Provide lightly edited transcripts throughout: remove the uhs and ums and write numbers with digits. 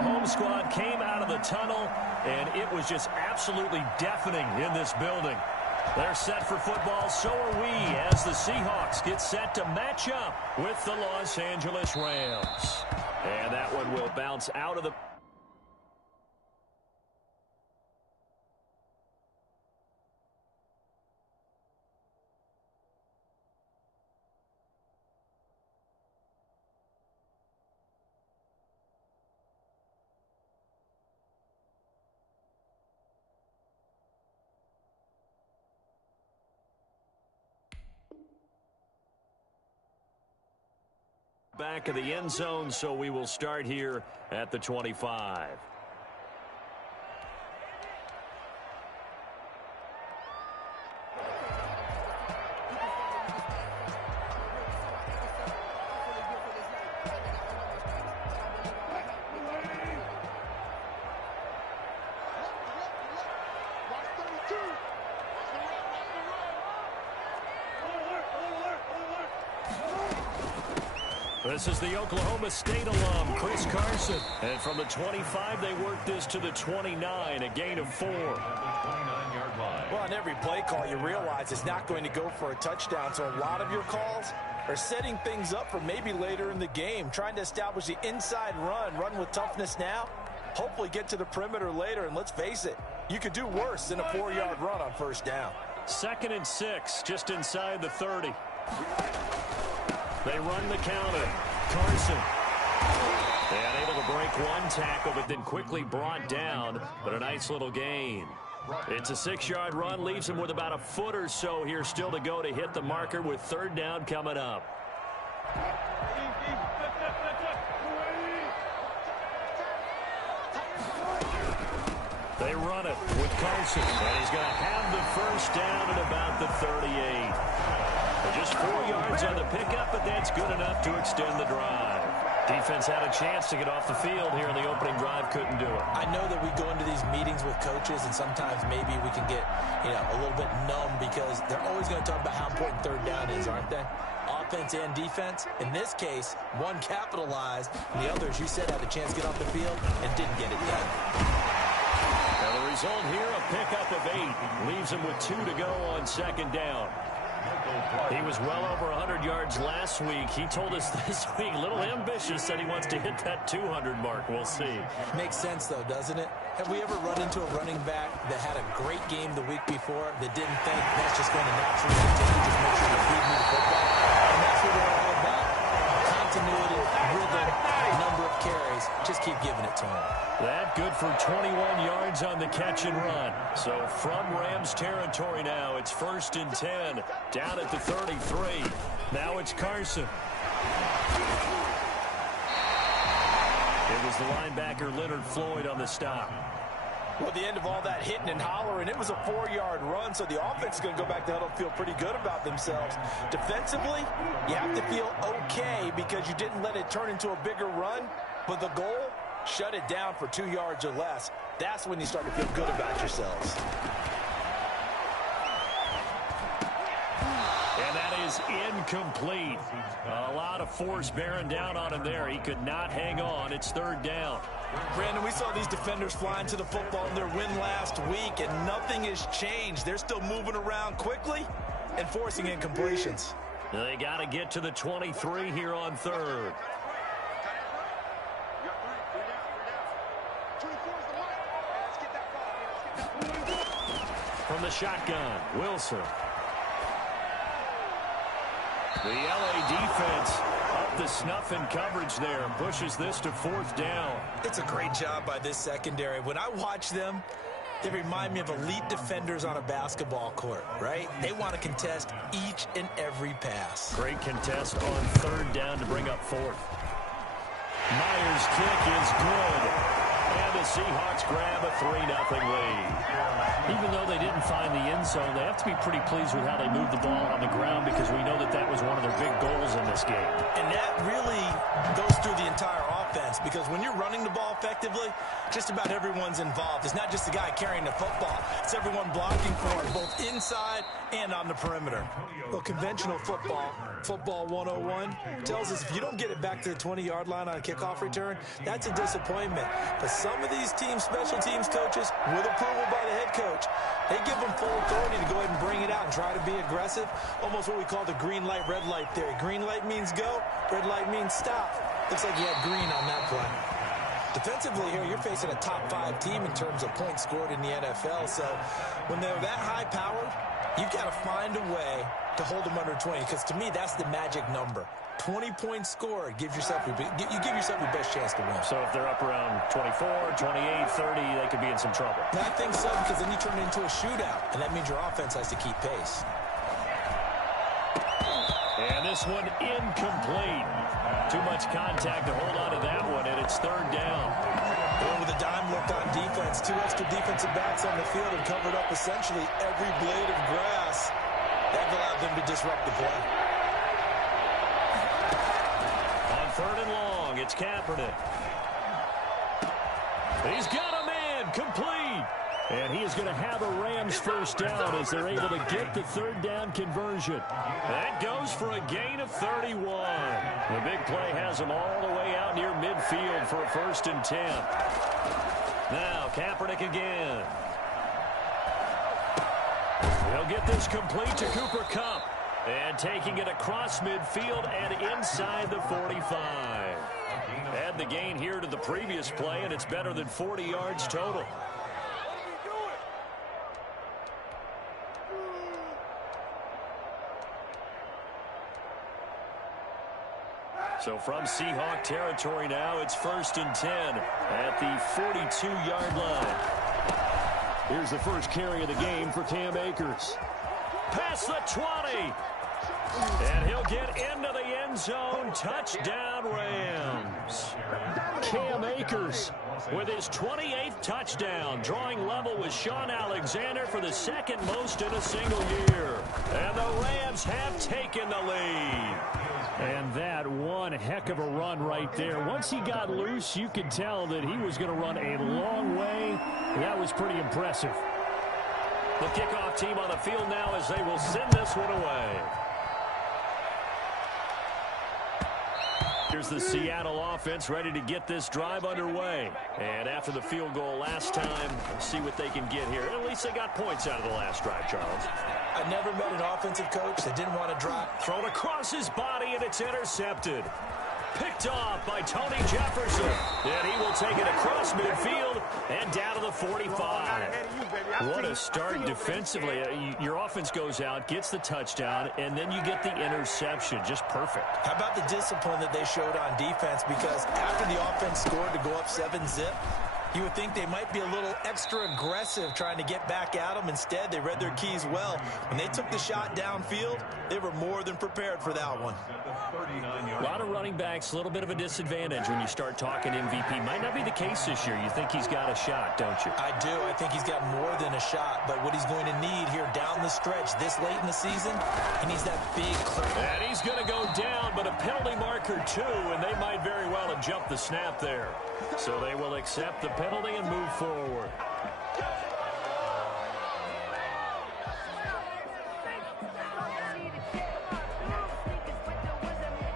the home squad came out of the tunnel, and it was just absolutely deafening in this building. They're set for football, so are we, as the Seahawks get set to match up with the Los Angeles Rams. And that one will bounce out of the... back of the end zone, so we will start here at the 25. This is the Oklahoma State alum, Chris Carson. And from the 25, they work this to the 29, a gain of 4. Well, on every play call, you realize it's not going to go for a touchdown, so a lot of your calls are setting things up for maybe later in the game, trying to establish the inside run with toughness now, hopefully get to the perimeter later, and let's face it, you could do worse than a 4-yard run on first down. 2nd and 6, just inside the 30. They run the counter. Carson. And able to break one tackle, but then quickly brought down. But a nice little gain. It's a 6-yard run. Leaves him with about a foot or so here still to go to hit the marker with 3rd down coming up. They run it with Carson. And he's going to have the 1st down at about the 38. Just 4 yards on the pickup, but that's good enough to extend the drive. Defense had a chance to get off the field here in the opening drive, couldn't do it. I know that we go into these meetings with coaches, and sometimes maybe we can get, a little bit numb because they're always going to talk about how important 3rd down is, aren't they? Offense and defense. In this case, one capitalized, and the other, as you said, had a chance to get off the field and didn't get it done. Now the result here, a pickup of 8. Leaves him with 2 to go on 2nd down. He was well over 100 yards last week. He told us this week, a little ambitious, said he wants to hit that 200 mark. We'll see. Makes sense, though, doesn't it? Have we ever run into a running back that had a great game the week before that didn't think that's just going to naturally continue? Just make sure you feed me the football. And that's what we're all about. Continuity, rhythm, number of carries. Just keep giving it to him. That good for 21 yards on the catch and run. So from Rams territory now, it's 1st and 10. Down at the 33. Now it's Carson. It was the linebacker Leonard Floyd on the stop. Well, at the end of all that hitting and hollering, it was a 4-yard run, so the offense is going to go back to huddle and feel pretty good about themselves. Defensively, you have to feel okay because you didn't let it turn into a bigger run, but the goal, shut it down for 2 yards or less. That's when you start to feel good about yourselves. And that is incomplete. A lot of force bearing down on him there. He could not hang on. It's 3rd down. Brandon, we saw these defenders flying to the football in their win last week, and nothing has changed. They're still moving around quickly and forcing incompletions. They got to get to the 23 here on 3rd. From the shotgun, Wilson. The LA defense up the snuff in coverage there. Pushes this to 4th down. It's a great job by this secondary. When I watch them, they remind me of elite defenders on a basketball court, right? They want to contest each and every pass. Great contest on 3rd down to bring up 4th. Myers' kick is good. And the Seahawks grab a 3-0 lead. Even though they didn't find the end zone, they have to be pretty pleased with how they moved the ball on the ground because we know that that was one of their big goals in this game. And that really goes through the entire offense. offense, because when you're running the ball effectively, just about everyone's involved. It's not just the guy carrying the football. It's everyone blocking for it, both inside and on the perimeter. Well, conventional football 101, tells us if you don't get it back to the 20-yard line on a kickoff return, that's a disappointment. But some of these teams, special teams coaches, with approval by the head coach, they give them full authority to go ahead and bring it out and try to be aggressive. Almost what we call the green light, red light theory. Green light means go, red light means stop. Looks like you had green on that play. Defensively here, you're facing a top-5 team in terms of points scored in the NFL. So when they're that high-powered, you've got to find a way to hold them under 20, because to me, that's the magic number. 20 points scored, you give yourself your best chance to win. So if they're up around 24, 28, 30, they could be in some trouble. I think so, because then you turn it into a shootout, and that means your offense has to keep pace. And this one incomplete. Too much contact to hold on to that one, and it's third down. Well, with a dime look on defense, 2 extra defensive backs on the field and covered up essentially every blade of grass. That allowed them to disrupt the play. On third and long, it's Kaepernick. He's got a man, complete. And he is going to have a Rams first down as they're able to get the third down conversion. That goes for a gain of 31. The big play has him all the way out near midfield for a 1st and 10. Now Kaepernick again. He'll get this complete to Cooper Kupp. And taking it across midfield and inside the 45. Add the gain here to the previous play, and it's better than 40 yards total. So from Seahawk territory now, it's 1st and 10 at the 42-yard line. Here's the first carry of the game for Cam Akers. Past the 20. And he'll get into the end zone. Touchdown, Rams. Cam Akers with his 28th touchdown, drawing level with Sean Alexander for the 2nd most in a single year. And the Rams have taken the lead. And that one heck of a run right there. Once he got loose, you could tell that he was going to run a long way. That was pretty impressive. The kickoff team on the field now as they will send this one away. Here's the Seattle offense ready to get this drive underway. And after the field goal last time, we'll see what they can get here. At least they got points out of the last drive, Charles. I never met an offensive coach that didn't want to drop. Thrown across his body, and it's intercepted. Picked off by Tony Jefferson. And he will take it across midfield and down to the 45. What a start defensively. Your offense goes out, gets the touchdown, and then you get the interception. Just perfect. How about the discipline that they showed on defense? Because after the offense scored to go up 7-zip, you would think they might be a little extra aggressive trying to get back at them. Instead, they read their keys well. When they took the shot downfield, they were more than prepared for that one. A lot of running backs, a little bit of a disadvantage when you start talking MVP. Might not be the case this year. You think he's got a shot, don't you? I do. I think he's got more than a shot. But what he's going to need here down the stretch this late in the season, he needs that big clear. And he's going to go down, but a penalty marker too, and they might very well have jumped the snap there. So they will accept the penalty and move forward.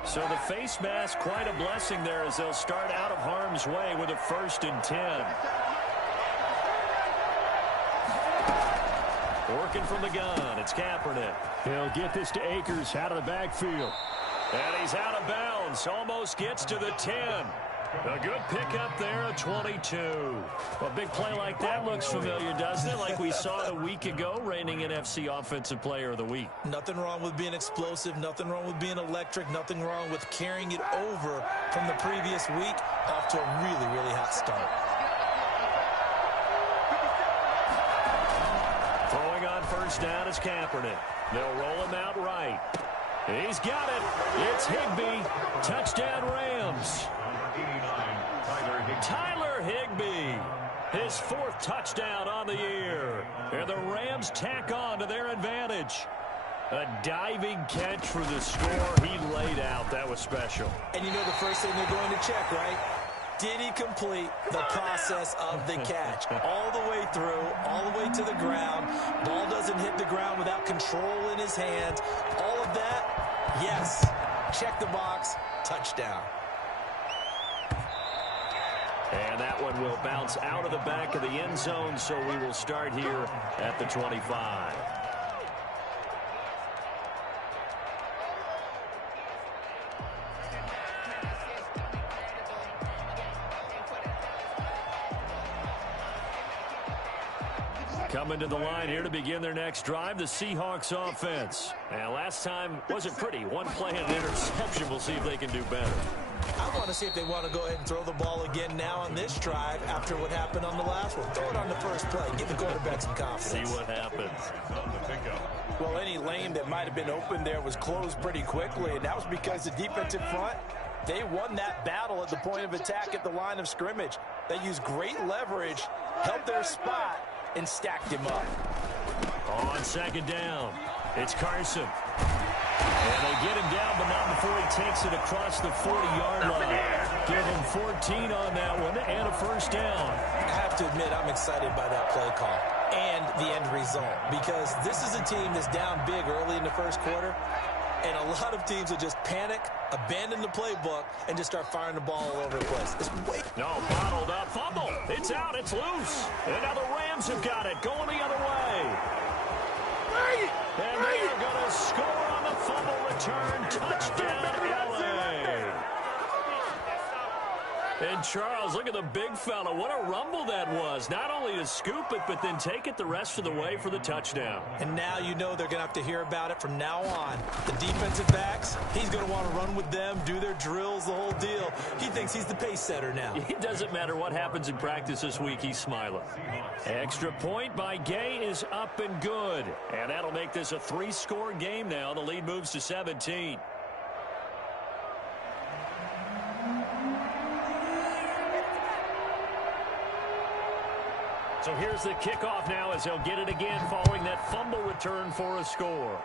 So the face mask, quite a blessing there as they'll start out of harm's way with a 1st and 10. Working from the gun, it's Kaepernick. He'll get this to Akers out of the backfield. And he's out of bounds, almost gets to the 10. A good pickup there, a 22. A big play like that looks familiar, doesn't it? Like we saw a week ago, reigning NFC Offensive Player of the Week. Nothing wrong with being explosive. Nothing wrong with being electric. Nothing wrong with carrying it over from the previous week off to a really, really hot start. Throwing on 1st down is Kaepernick. They'll roll him out right. He's got it. It's Higbee. Touchdown, Rams. Tyler Higbee, his 4th touchdown on the year. And the Rams tack on to their advantage. A diving catch for the score he laid out. That was special. And you know the first thing they're going to check, right? did he complete the process of the catch? All the way through, all the way to the ground. Ball doesn't hit the ground without control in his hands. All of that, yes. Check the box, touchdown. And that one will bounce out of the back of the end zone, so we will start here at the 25. Coming to the line here to begin their next drive, the Seahawks offense. And last time wasn't pretty. One play and an interception. We'll see if they can do better. I want to see if they want to go ahead and throw the ball again now on this drive after what happened on the last one. Throw it on the first play. Give the quarterback some confidence. See what happens. Well, any lane that might have been open there was closed pretty quickly, and that was because the defensive front, they won that battle at the point of attack at the line of scrimmage. They used great leverage, held their spot, and stacked him up. On second down, it's Carson. And they get him down, but not before he takes it across the 40-yard line. Give him 14 on that one and a first down. I have to admit, I'm excited by that play call and the end result, because this is a team that's down big early in the first quarter, and a lot of teams will just panic, abandon the playbook, and just start firing the ball all over the place. No, bottled up, fumble. It's out, it's loose. And now the Rams have got it, going the other way. And they are going to score on the fumble return. Touchdown, L.A. And Charles, look at the big fella. What a rumble that was. Not only to scoop it, but then take it the rest of the way for the touchdown. And now you know they're going to have to hear about it from now on. The defensive backs, he's going to want to run with them, do their drills, the whole deal. He thinks he's the pace setter now. It doesn't matter what happens in practice this week, he's smiling. Extra point by Gay is up and good. And that'll make this a 3-score game now. The lead moves to 17. So here's the kickoff now as they'll get it again following that fumble return for a score.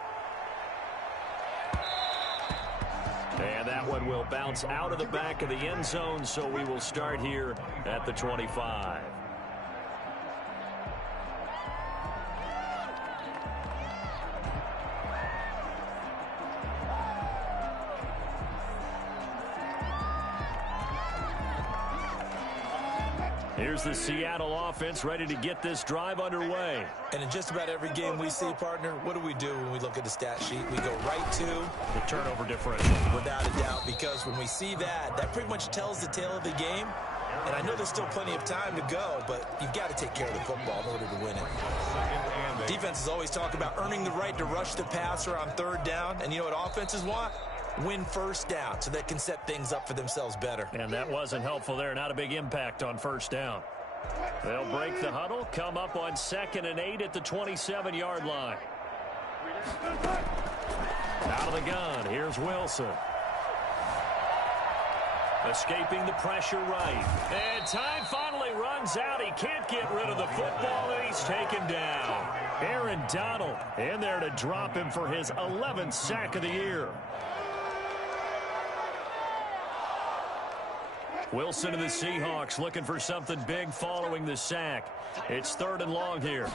And that one will bounce out of the back of the end zone, so we will start here at the 25. Here's the Seattle offense ready to get this drive underway. And in just about every game we see, partner, what do we do when we look at the stat sheet? We go right to the turnover differential. Without a doubt, because when we see that, that pretty much tells the tale of the game. And I know there's still plenty of time to go, but you've got to take care of the football in order to win it. Defenses always talk about earning the right to rush the passer on third down. And you know what offenses want? Win first down so they can set things up for themselves better. And that wasn't helpful there. Not a big impact on first down. They'll break the huddle, come up on 2nd and 8 at the 27-yard line. Out of the gun, here's Wilson. Escaping the pressure right. And time finally runs out. He can't get rid of the football, and he's taken down. Aaron Donald in there to drop him for his 11th sack of the year. Wilson and the Seahawks looking for something big following the sack. It's 3rd and long here.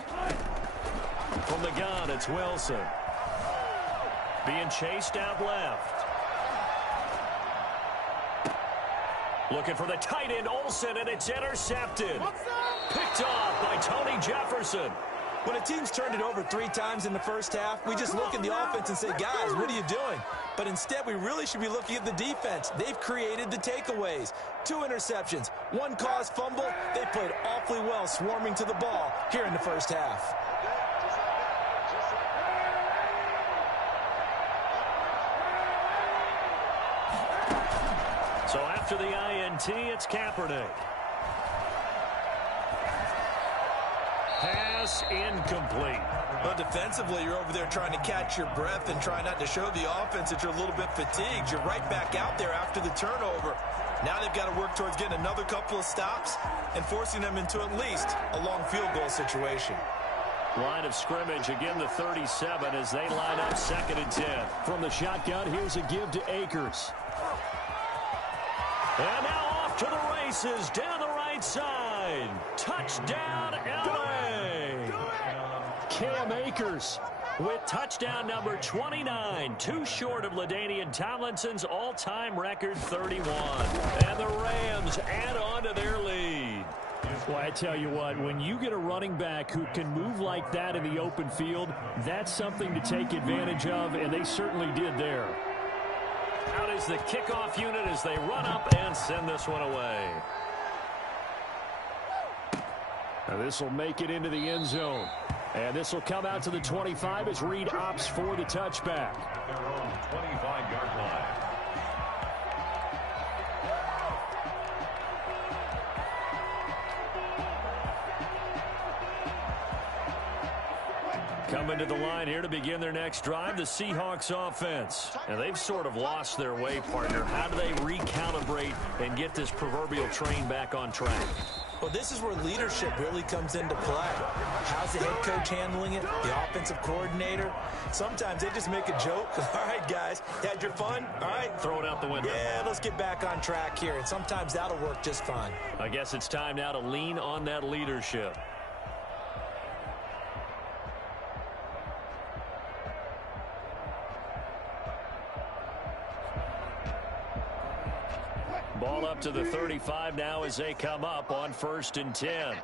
From the gun, it's Wilson. Being chased out left. Looking for the tight end, Olsen, and it's intercepted. Picked off by Tony Jefferson. When a team's turned it over 3 times in the first half, we just look at the offense and say, guys, what are you doing? But instead, we really should be looking at the defense. They've created the takeaways. 2 interceptions, 1 caused fumble. They played awfully well swarming to the ball here in the first half. So after the INT, it's Kaepernick. Pass incomplete. Well, defensively, you're over there trying to catch your breath and try not to show the offense that you're a little bit fatigued. You're right back out there after the turnover. Now they've got to work towards getting another couple of stops and forcing them into at least a long field goal situation. Line of scrimmage, again the 37 as they line up 2nd and 10. From the shotgun, here's a give to Akers. And now off to the races down the right side. Touchdown, L.A. Cam Akers with touchdown number 29, too short of LaDainian Tomlinson's all-time record 31. And the Rams add on to their lead. Well, I tell you what, when you get a running back who can move like that in the open field, that's something to take advantage of, and they certainly did there. Out is the kickoff unit as they run up and send this one away. Now this will make it into the end zone. And this will come out to the 25 as Reed opts for the touchback. Their own 25-yard line. Coming to the line here to begin their next drive, the Seahawks offense. And they've sort of lost their way, partner. How do they recalibrate and get this proverbial train back on track? Well, this is where leadership really comes into play. How's the head coach handling it? The offensive coordinator? Sometimes they just make a joke. All right, guys, had your fun? All right. Throw it out the window. Yeah, let's get back on track here. And sometimes that'll work just fine. I guess it's time now to lean on that leadership. Ball up to the 35 now as they come up on 1st and 10.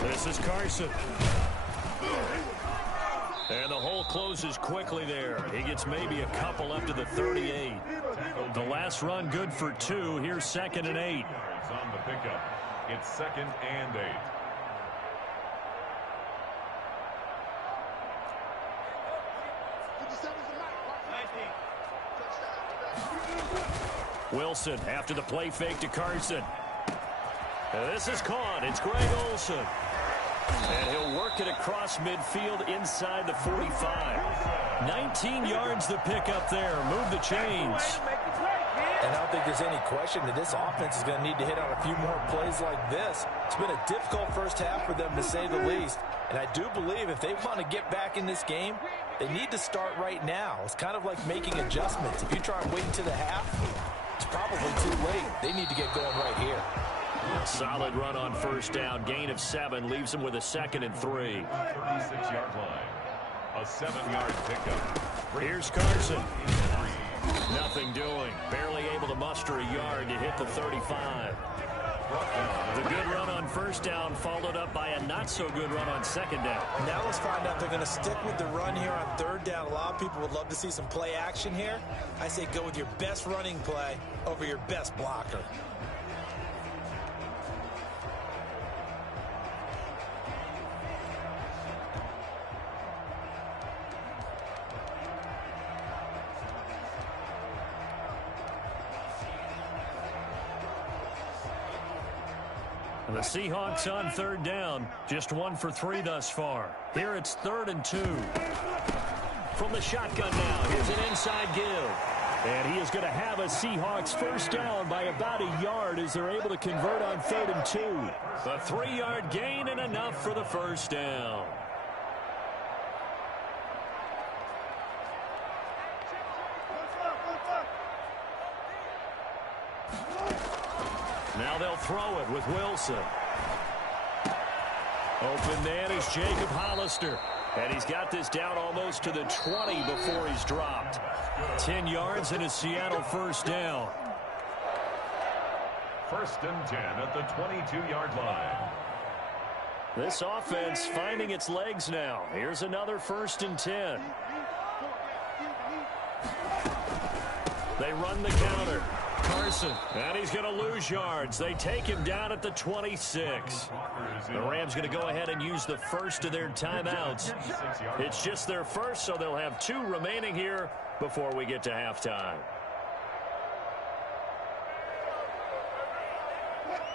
This is Carson. And the hole closes quickly there. He gets maybe a couple up to the 38. The last run good for 2. Here's 2nd and 8. It's on the pickup. It's 2nd and 8. Wilson after the play fake to Carson. This is caught. It's Greg Olsen. And he'll work it across midfield inside the 45. 19 yards the pick up there. Move the chains. And I don't think there's any question that this offense is going to need to hit on a few more plays like this. It's been a difficult first half for them, to say the least. And I do believe if they want to get back in this game, they need to start right now. It's kind of like making adjustments. If you try and wait until the half, it's probably too late. They need to get going right here. A solid run on 1st down. Gain of 7 leaves them with a 2nd and 3. 36-yard line. A 7-yard pickup. Here's Carson. Nothing doing. Barely able to muster a yard to hit the 35. The good run on 1st down followed up by a not-so-good run on 2nd down. Now let's find out if they're going to stick with the run here on 3rd down. A lot of people would love to see some play action here. I say go with your best running play over your best blocker. The Seahawks on 3rd down. Just 1 for 3 thus far. Here it's 3rd and 2. From the shotgun now. Here's an inside give. And he is going to have a Seahawks 1st down by about a yard as they're able to convert on 3rd and 2. A 3-yard gain and enough for the 1st down. Now they'll throw it with Wilson. Open man is Jacob Hollister. And he's got this down almost to the 20 before he's dropped. 10 yards and a Seattle 1st down. 1st and 10 at the 22-yard line. This offense finding its legs now. Here's another 1st and 10. They run the counter. Carson, and he's going to lose yards. They take him down at the 26. The Rams going to go ahead and use the first of their timeouts. It's just their first, so they'll have 2 remaining here before we get to halftime.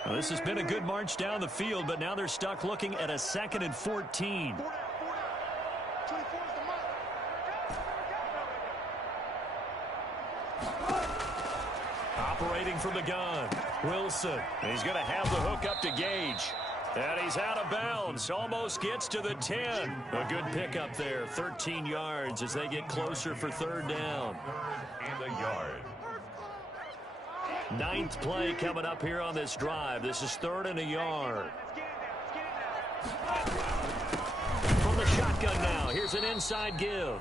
Well, this has been a good march down the field, but now they're stuck looking at a 2nd and 14. Operating from the gun, Wilson. He's going to have the hook up to Gage. And he's out of bounds. Almost gets to the 10. A good pickup there. 13 yards as they get closer for 3rd down. 3rd and a yard. Ninth play coming up here on this drive. This is 3rd and a yard. From the shotgun now. Here's an inside give.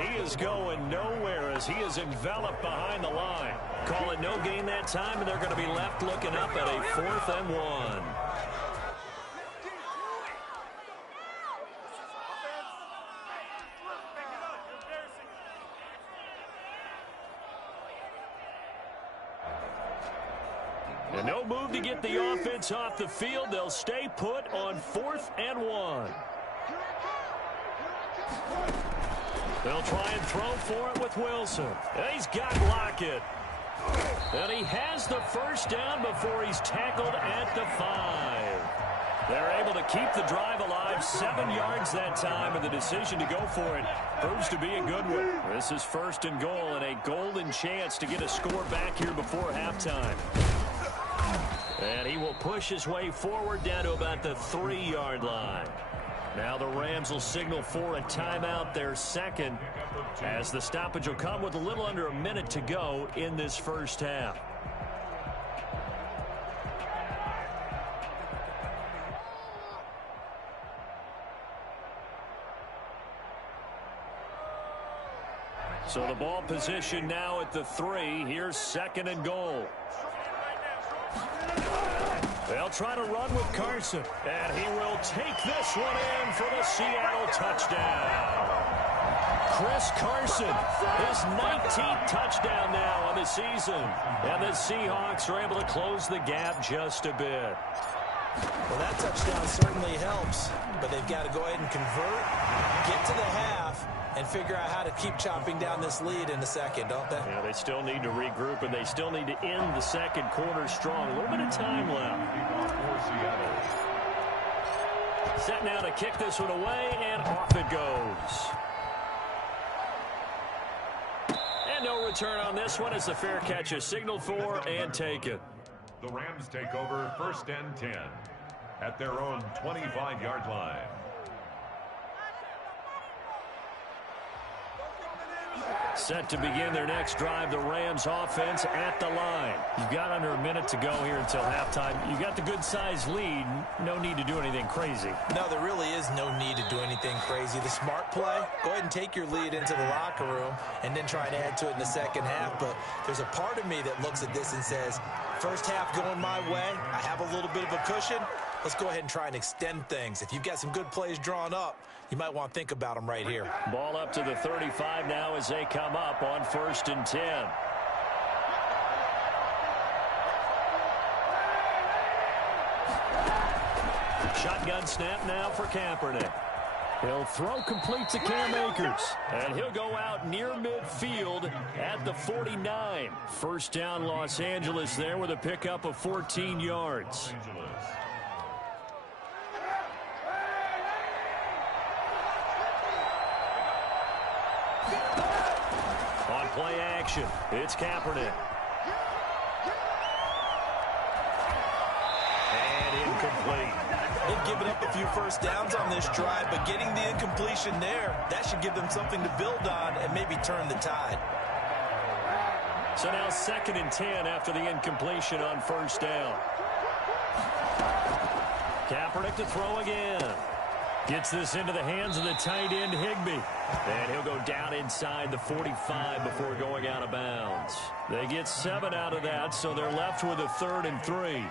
He is going nowhere as he is enveloped behind the line. Call it no gain that time, and they're going to be left looking up at a 4th and 1. And no move to get the offense off the field. They'll stay put on 4th and 1. They'll try and throw for it with Wilson. And he's got Lockett. And he has the first down before he's tackled at the 5. They're able to keep the drive alive, 7 yards that time, and the decision to go for it proves to be a good one. This is 1st and goal and a golden chance to get a score back here before halftime. And he will push his way forward down to about the 3-yard line. Now the Rams will signal for a timeout, their second, as the stoppage will come with a little under a minute to go in this first half. So the ball position now at the 3. Here's 2nd and goal. They'll try to run with Carson, and he will take this one in for the Seattle touchdown. Chris Carson, his 19th touchdown now on the season, and the Seahawks are able to close the gap just a bit. Well, that touchdown certainly helps, but they've got to go ahead and convert, get to the half, and figure out how to keep chopping down this lead in the second, don't they? Yeah, they still need to regroup, and they still need to end the second quarter strong. A little bit of time left. Set now to kick this one away, and off it goes. And no return on this one as the fair catch is signaled for and taken. The Rams take over 1st and 10 at their own 25-yard line. Set to begin their next drive, the Rams offense at the line. You've got under a minute to go here until halftime. You got the good-sized lead. No need to do anything crazy. No, there really is no need to do anything crazy. The smart play, go ahead and take your lead into the locker room and then try and add to it in the second half. But there's a part of me that looks at this and says, first half going my way, I have a little bit of a cushion. Let's go ahead and try and extend things. If you've got some good plays drawn up, you might want to think about them right here. Ball up to the 35 now as they come up on 1st and 10. Shotgun snap now for Kaepernick. He'll throw complete to Cam Akers. And he'll go out near midfield at the 49. First down Los Angeles there with a pickup of 14 yards. On play action, it's Kaepernick. And incomplete. They've given up a few first downs on this drive, but getting the incompletion there, that should give them something to build on and maybe turn the tide. So now 2nd and 10 after the incompletion on first down. Kaepernick to throw again. Gets this into the hands of the tight end, Higbee. And he'll go down inside the 45 before going out of bounds. They get 7 out of that, so they're left with a 3rd and 3.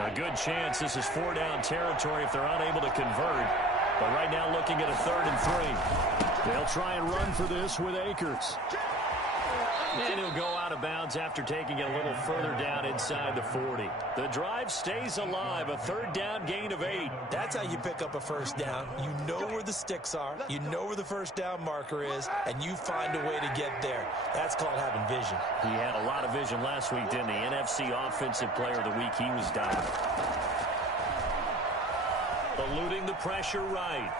A good chance this is 4-down territory if they're unable to convert. But right now looking at a 3rd and 3. They'll try and run for this with Akers. And he'll go out of bounds after taking it a little further down inside the 40. The drive stays alive, a 3rd down gain of 8. That's how you pick up a first down. You know where the sticks are, you know where the first down marker is, and you find a way to get there. That's called having vision. He had a lot of vision last week, didn't he? NFC Offensive Player of the Week, he was dominant. Eluding the pressure right.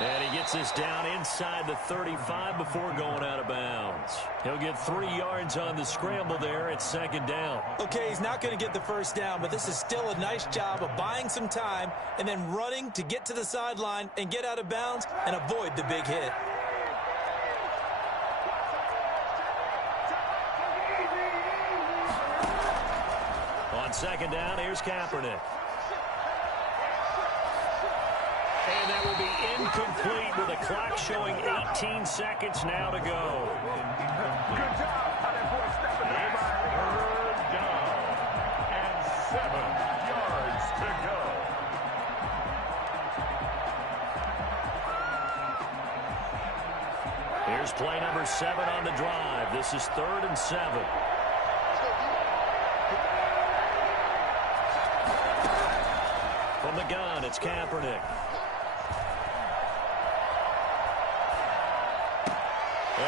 And he gets this down inside the 35 before going out of bounds. He'll get 3 yards on the scramble there at second down. Okay, he's not going to get the first down, but this is still a nice job of buying some time and then running to get to the sideline and get out of bounds and avoid the big hit. On second down, here's Kaepernick. And that will be incomplete with the clock showing 18 seconds now to go. Good job. It's third down and 7 yards to go. Here's play number 7 on the drive. This is 3rd and 7. From the gun, it's Kaepernick.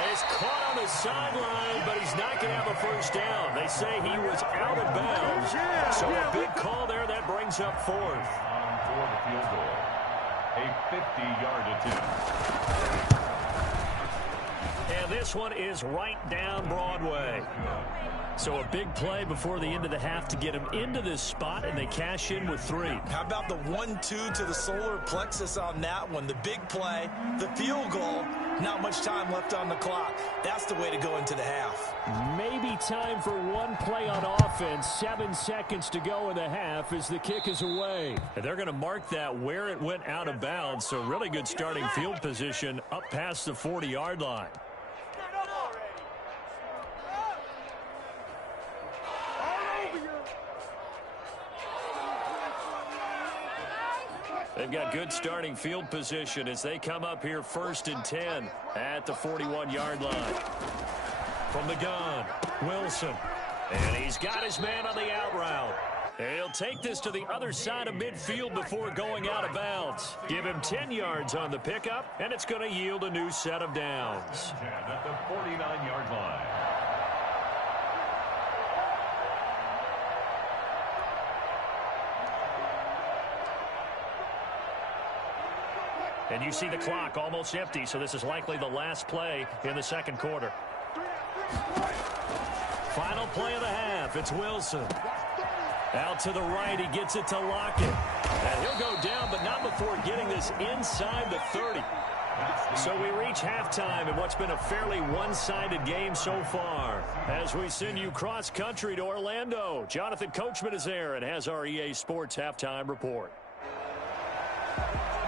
He's caught on the sideline, but he's not going to have a first down. They say he was out of bounds. So a big call there. That brings up 4th. On for the field goal. A 50-yard attempt. And this one is right down Broadway. So a big play before the end of the half to get him into this spot, and they cash in with 3. How about the 1-2 to the solar plexus on that one? The big play, the field goal, not much time left on the clock. That's the way to go into the half. Maybe time for one play on offense. 7 seconds to go in the half as the kick is away. And they're going to mark that where it went out of bounds, so really good starting field position up past the 40-yard line. They've got good starting field position as they come up here 1st and 10 at the 41-yard line. From the gun, Wilson. And he's got his man on the out route. He'll take this to the other side of midfield before going out of bounds. Give him 10 yards on the pickup, and it's going to yield a new set of downs. At the 49-yard line. And you see the clock almost empty, so this is likely the last play in the second quarter. Final play of the half. It's Wilson. Out to the right. He gets it to Lockett. And he'll go down, but not before getting this inside the 30. So we reach halftime in what's been a fairly one-sided game so far. As we send you cross-country to Orlando, Jonathan Coachman is there and has our EA Sports halftime report.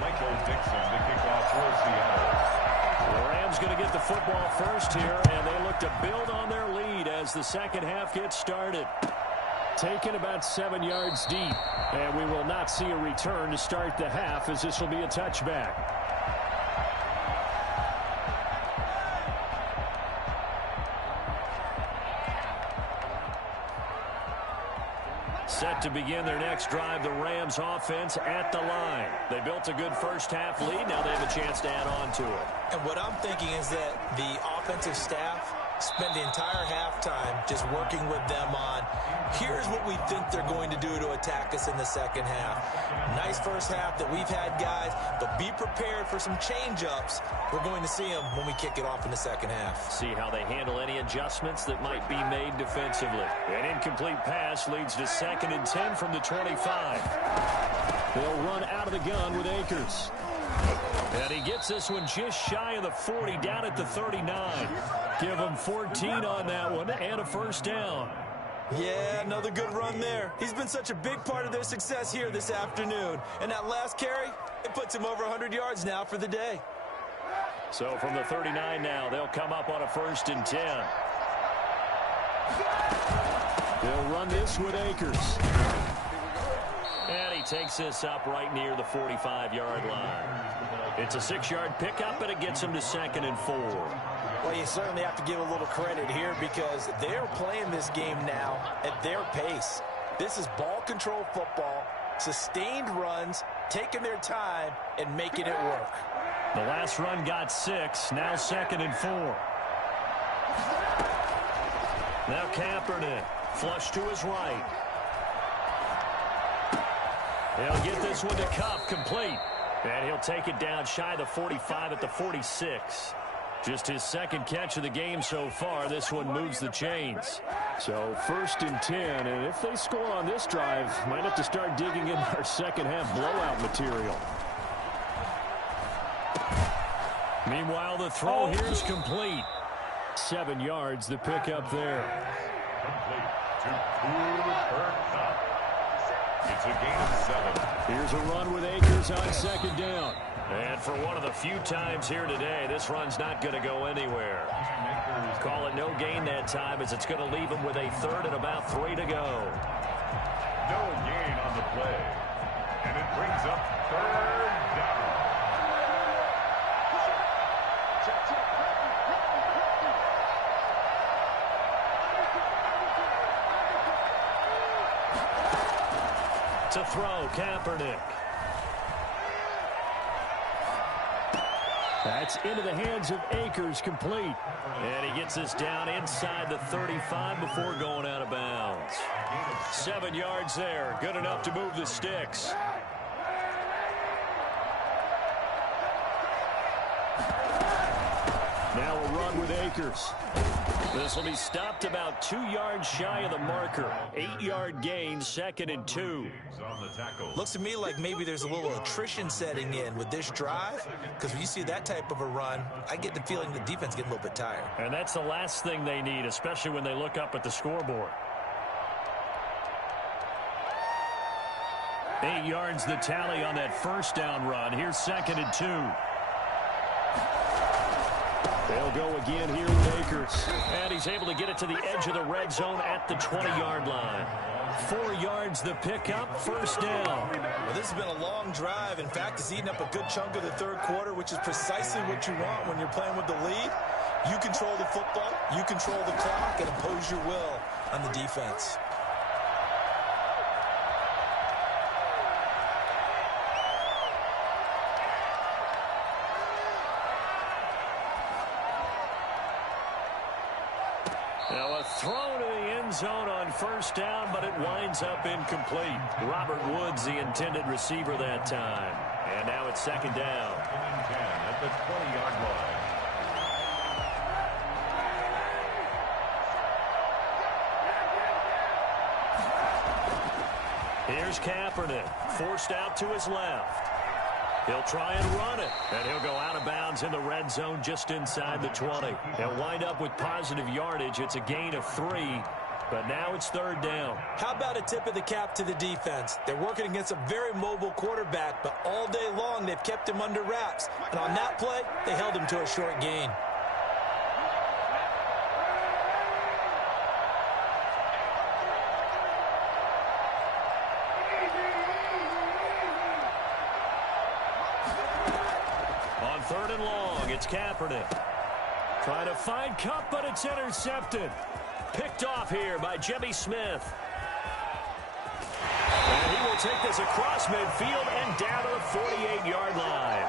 Michael Dixon to kick off for Seattle. The Rams going to get the football first here, and they look to build on their lead as the second half gets started. Taken about 7 yards deep, and we will not see a return to start the half as this will be a touchback. Set to begin their next drive, the Rams offense at the line. They built a good first half lead. Now they have a chance to add on to it. And what I'm thinking is that the offensive staff spend the entire halftime just working with them on, here's what we think they're going to do to attack us in the second half. Nice first half that we've had, guys, but be prepared for some change-ups. We're going to see them when we kick it off in the second half. See how they handle any adjustments that might be made defensively. An incomplete pass leads to 2nd and 10 from the 25. They'll run out of the gun with Akers. And he gets this one just shy of the 40, down at the 39. Give him 14 on that one and a first down. Yeah, another good run there. He's been such a big part of their success here this afternoon. And that last carry, it puts him over 100 yards now for the day. So from the 39 now, they'll come up on a 1st and 10. They'll run this with Akers. And he takes this up right near the 45-yard line. It's a 6-yard pickup, and it gets him to 2nd and 4. Well, you certainly have to give a little credit here because they're playing this game now at their pace. This is ball control football, sustained runs, taking their time, and making it work. The last run got 6, now 2nd and 4. Now Kaepernick, flush to his right. He'll get this one to Cup, complete. And he'll take it down shy of the 45 at the 46. Just his second catch of the game so far. This one moves the chains. So 1st and 10, and if they score on this drive, might have to start digging in our second half blowout material. Meanwhile, the throw here is complete. 7 yards, the pickup there. Complete to Cooper Kupp. It's a gain of 7. Here's a run with Akers on 2nd down. And for one of the few times here today, this run's not going to go anywhere. Call it no gain that time, as it's going to leave him with a 3rd and about 3 to go. No gain on the play. And it brings up 3rd down. To throw, Kaepernick. That's into the hands of Akers, complete. And he gets this down inside the 35 before going out of bounds. 7 yards there. Good enough to move the sticks. Now a run with Akers. This will be stopped about 2 yards shy of the marker. 8-yard gain, 2nd and 2. Looks to me like maybe there's a little attrition setting in with this drive, because when you see that type of a run, I get the feeling the defense getting a little bit tired. And that's the last thing they need, especially when they look up at the scoreboard. 8 yards the tally on that 1st down run. Here's 2nd and 2. They'll go again here with Akers. And he's able to get it to the edge of the red zone at the 20-yard line. 4 yards the pickup, 1st down. Well, this has been a long drive. In fact, it's eaten up a good chunk of the 3rd quarter, which is precisely what you want when you're playing with the lead. You control the football, you control the clock, and impose your will on the defense. Now a throw to the end zone on 1st down, but it winds up incomplete. Robert Woods, the intended receiver that time. And now it's 2nd down. 10 at the 20-yard line. Here's Kaepernick, forced out to his left. He'll try and run it, and he'll go out of bounds in the red zone just inside the 20. He'll wind up with positive yardage. It's a gain of 3, but now it's 3rd down. How about a tip of the cap to the defense? They're working against a very mobile quarterback, but all day long they've kept him under wraps. And on that play, they held him to a short gain. On 3rd and long, it's Kaepernick. Trying to find Kupp, but it's intercepted. Picked off here by Jimmy Smith. And he will take this across midfield and down to the 48-yard line.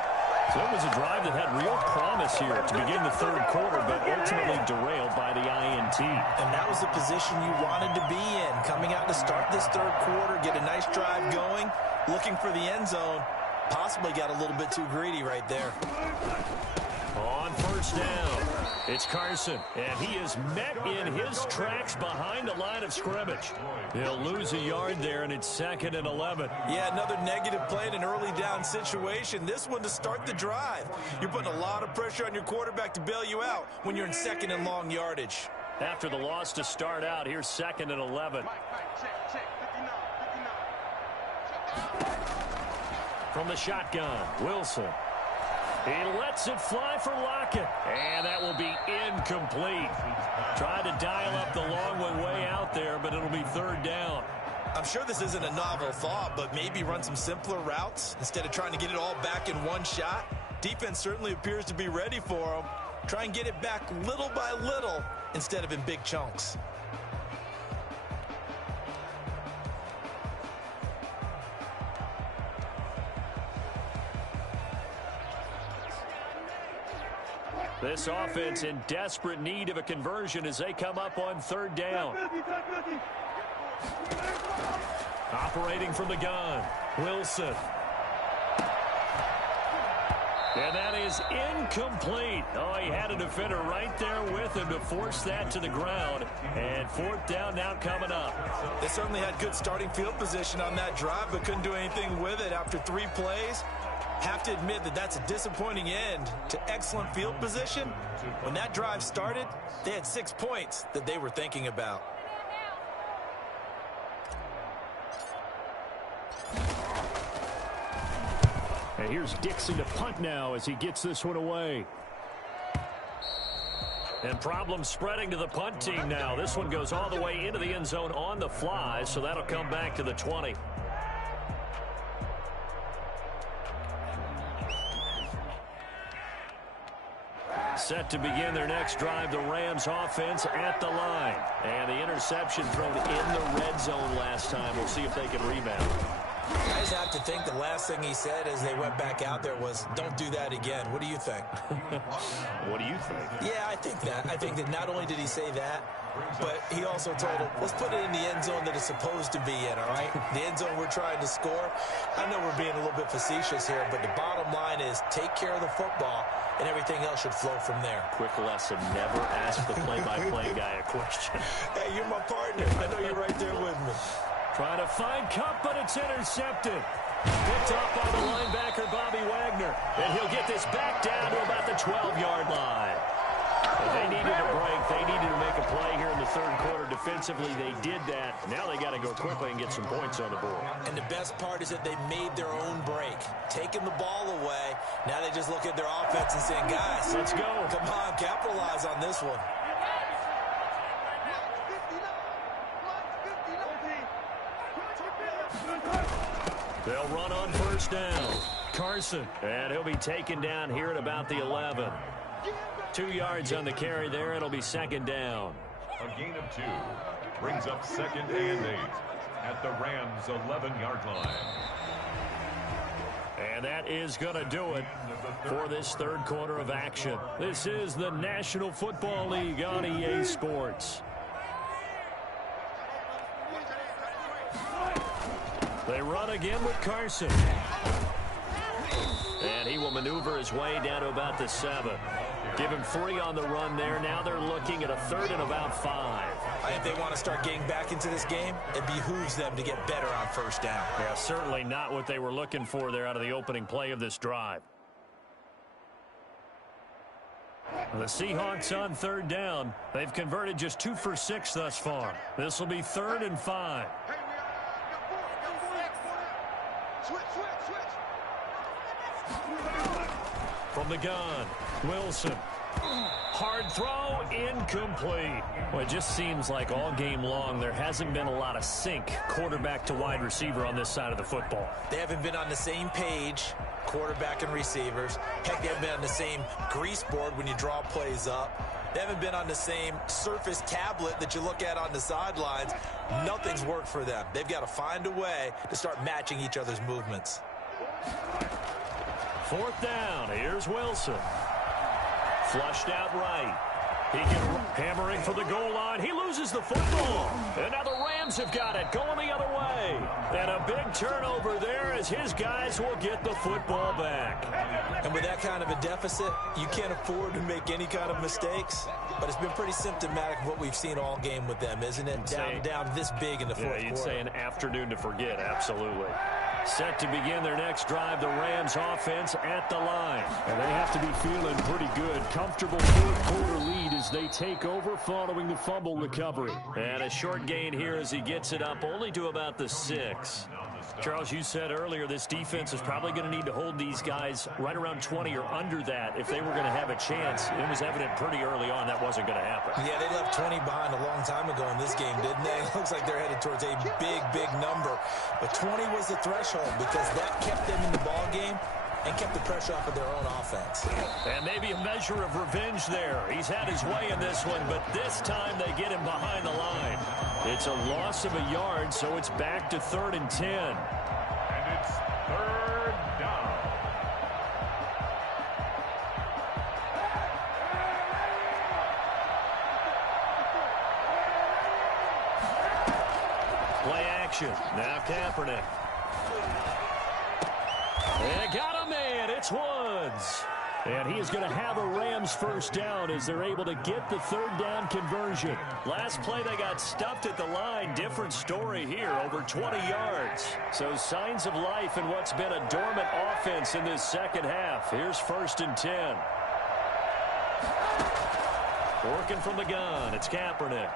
So it was a drive that had real promise here to begin the 3rd quarter, but ultimately derailed by the INT. And that was the position you wanted to be in. Coming out to start this 3rd quarter, get a nice drive going, looking for the end zone. Possibly got a little bit too greedy right there. On 1st down, it's Carson, and he is met in his tracks behind the line of scrimmage. He'll lose a yard there, and it's 2nd and 11. Yeah, another negative play in an early down situation. This one to start the drive. You're putting a lot of pressure on your quarterback to bail you out when you're in 2nd and long yardage. After the loss to start out, here's 2nd and 11. From the shotgun, Wilson. He lets it fly for Lockett, and that will be incomplete. Tried to dial up the long one way out there, but it'll be 3rd down. I'm sure this isn't a novel thought, but maybe run some simpler routes instead of trying to get it all back in one shot. Defense certainly appears to be ready for him. Try and get it back little by little instead of in big chunks. This offense in desperate need of a conversion as they come up on 3rd down. Operating from the gun, Wilson. And that is incomplete. Oh, he had a defender right there with him to force that to the ground. And fourth down now coming up. They certainly had good starting field position on that drive, but couldn't do anything with it after 3 plays. Have to admit that that's a disappointing end to excellent field position. When that drive started, they had 6 points that they were thinking about. And here's Dixon to punt now as he gets this one away. And problems spreading to the punt team now. This one goes all the way into the end zone on the fly, so that'll come back to the 20. Set to begin their next drive, the Rams offense at the line. And the interception thrown in the red zone last time. We'll see if they can rebound. I just have to think the last thing he said as they went back out there was, don't do that again. What do you think? What do you think? Yeah, I think that. I think that not only did he say that, but he also told him, let's put it in the end zone that it's supposed to be in, all right? The end zone we're trying to score. I know we're being a little bit facetious here, but the bottom line is take care of the football, and everything else should flow from there. Quick lesson, never ask the play-by-play guy a question. Hey, you're my partner. I know you're right there with me. Trying to find Cup, but it's intercepted. Picked up by the linebacker, Bobby Wagner. And he'll get this back down to about the 12-yard line. And they needed a break. They needed to make a play here in the third quarter. Defensively, they did that. Now they got to go quickly and get some points on the board. And the best part is that they made their own break. Taking the ball away. Now they just look at their offense and saying, guys, let's go. Come on, capitalize on this one. They'll run on first down. Carson. And he'll be taken down here at about the 11. 2 yards on the carry there. It'll be second down. A gain of 2 brings up 2nd and 8 at the Rams' 11-yard line. And that is going to do it for this third quarter of action. This is the National Football League on EA Sports. They run again with Carson. And he will maneuver his way down to about the 7. Give him 3 on the run there. Now they're looking at a 3rd and about 5. If they want to start getting back into this game, it behooves them to get better on first down. Yeah, certainly not what they were looking for there out of the opening play of this drive. The Seahawks on third down. They've converted just 2 for 6 thus far. This will be 3rd and 5. From the gun, Wilson. Hard throw, incomplete. Well, it just seems like all game long there hasn't been a lot of sync quarterback to wide receiver on this side of the football. They haven't been on the same page, quarterback and receivers. Heck, they haven't been on the same grease board when you draw plays up. They haven't been on the same Surface tablet that you look at on the sidelines. Nothing's worked for them. They've got to find a way to start matching each other's movements. 4th down. Here's Wilson. Flushed out right. He can hammering for the goal line. He loses the football. And now the Rams have got it going the other way. And a big turnover there as his guys will get the football back. And with that kind of a deficit, you can't afford to make any kind of mistakes. But it's been pretty symptomatic of what we've seen all game with them, isn't it? Down this big in the fourth quarter. You'd say an afternoon to forget, absolutely. Set to begin their next drive, the Rams offense at the line. And they have to be feeling pretty good. Comfortable fourth quarter lead as they take over following the fumble recovery. And a short gain here as he gets it up only to about the 6. Charles, you said earlier this defense is probably going to need to hold these guys right around 20 or under that if they were going to have a chance. It was evident pretty early on that wasn't going to happen. Yeah, they left 20 behind a long time ago in this game, didn't they? It looks like they're headed towards a big, big number. But 20 was the threshold because that kept them in the ball game and kept the pressure off of their own offense. And maybe a measure of revenge there. He's had his way in this one, but this time they get him behind the line. It's a loss of a yard, so it's back to 3rd and 10. And it's 3rd down. Play action. Now Kaepernick. And got a man. It's It's Woods. And he is going to have a Rams first down as they're able to get the third down conversion. Last play, they got stuffed at the line. Different story here, over 20 yards. So signs of life in what's been a dormant offense in this second half. Here's 1st and 10. Working from the gun, it's Kaepernick.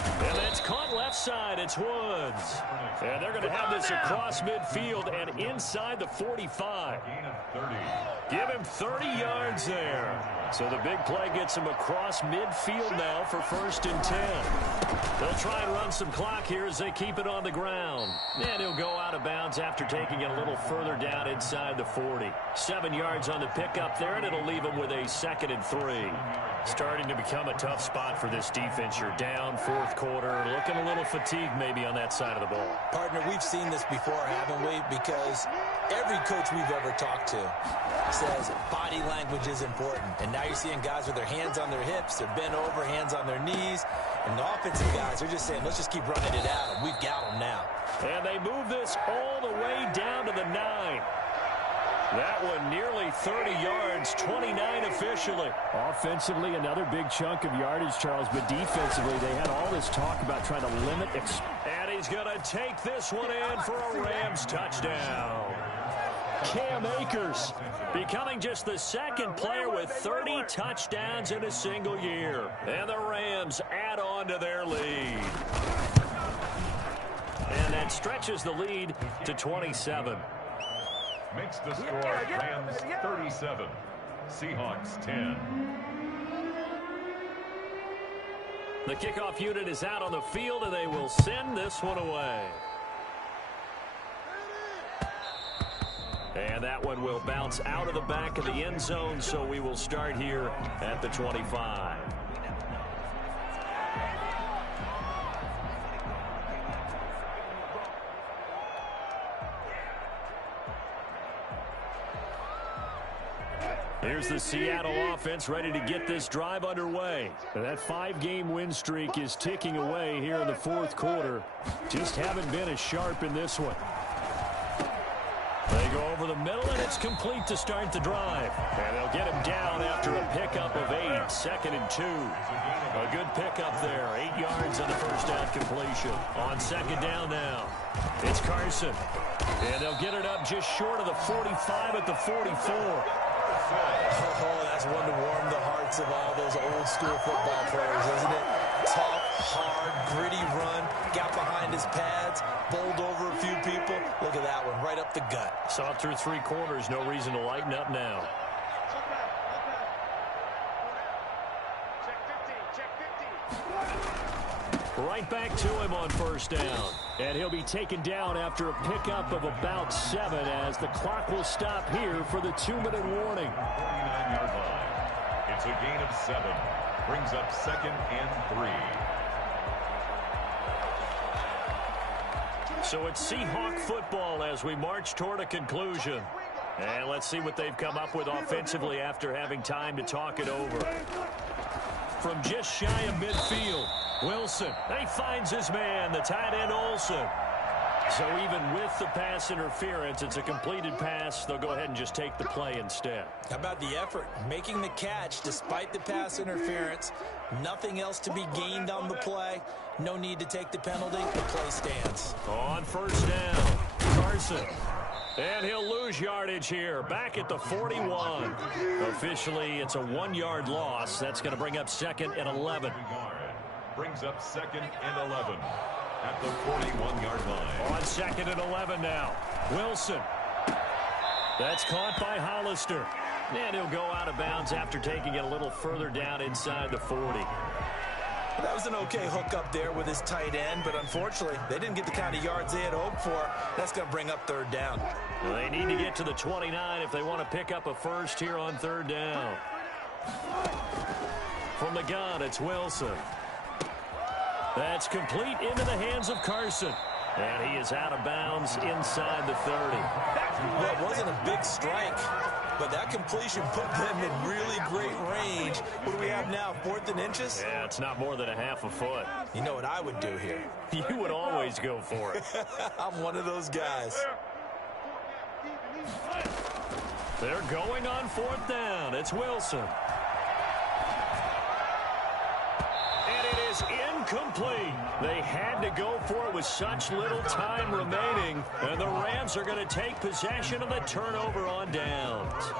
And that's caught left side. It's Woods. And they're going to have this across midfield and inside the 45. Give him 30 yards there. So the big play gets him across midfield now for 1st and 10. They'll try and run some clock here as they keep it on the ground. And he'll go out of bounds after taking it a little further down inside the 40. 7 yards on the pickup there, and it'll leave him with a 2nd and 3. Starting to become a tough spot for this defense. You're down 4th quarter, looking a little fatigued maybe on that side of the ball. Partner, we've seen this before, haven't we? Because every coach we've ever talked to says body language is important. And now you're seeing guys with their hands on their hips, they're bent over, hands on their knees. And the offensive guys are just saying, let's just keep running it at them. We've got them now. And they move this all the way down to the 9. That one nearly 30 yards, 29 officially. Offensively, another big chunk of yardage, Charles, but defensively, they had all this talk about trying to limit. And he's going to take this one in for a Rams touchdown. Cam Akers becoming just the 2nd player with 30 touchdowns in a single year. And the Rams add on to their lead. And that stretches the lead to 27. Makes the score Rams 37, Seahawks 10. The kickoff unit is out on the field, and they will send this one away. And that one will bounce out of the back of the end zone, so we will start here at the 25. Here's the Seattle offense ready to get this drive underway. And that 5-game win streak is ticking away here in the 4th quarter. Just haven't been as sharp in this one. They go over the middle, and it's complete to start the drive. And they'll get him down after a pickup of 8, 2nd and 2. A good pickup there, 8 yards on the first down completion. On 2nd down now, it's Carson. And they'll get it up just short of the 45 at the 44. Oh, that's one to warm the hearts of all those old-school football players, isn't it? Tough, hard, gritty run, got behind his pads, bowled over a few people. Look at that one, right up the gut. Saw it through 3 quarters, no reason to lighten up now. Right back to him on 1st down. And he'll be taken down after a pickup of about 7 as the clock will stop here for the 2-minute warning. 49-yard line. It's a gain of 7. Brings up 2nd and 3. So it's Seahawk football as we march toward a conclusion. And let's see what they've come up with offensively after having time to talk it over. From just shy of midfield, Wilson, he finds his man, the tight end Olsen. So even with the pass interference, it's a completed pass. They'll go ahead and just take the play instead. How about the effort? Making the catch despite the pass interference. Nothing else to be gained on the play. No need to take the penalty. The play stands. On 1st down, Carson. And he'll lose yardage here, back at the 41. Officially, it's a 1-yard loss. That's going to bring up 2nd and 11. Brings up 2nd and 11 at the 41-yard line. On 2nd and 11 now, Wilson. That's caught by Hollister. And he'll go out of bounds after taking it a little further down inside the 40. That was an okay hook up there with his tight end, but unfortunately, they didn't get the kind of yards they had hoped for. That's going to bring up 3rd down. Well, they need to get to the 29 if they want to pick up a first here on 3rd down. From the gun, it's Wilson. That's complete into the hands of Carson. And he is out of bounds inside the 30. Well, it wasn't a big strike, but that completion put them in really great range. What do we have now, 4th and inches? Yeah, it's not more than a half a foot. You know what I would do here? You would always go for it. I'm one of those guys. They're going on fourth down. It's Wilson. And it is incomplete. They had to go for it with such little time remaining. And the Rams are going to take possession of the turnover on downs.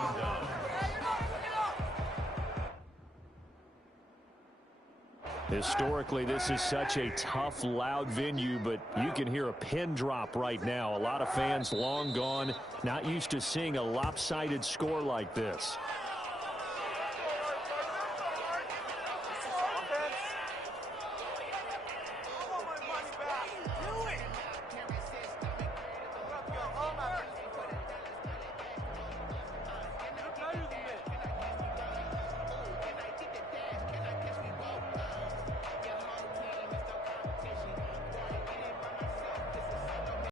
Historically, this is such a tough, loud venue, but you can hear a pin drop right now. A lot of fans long gone, not used to seeing a lopsided score like this.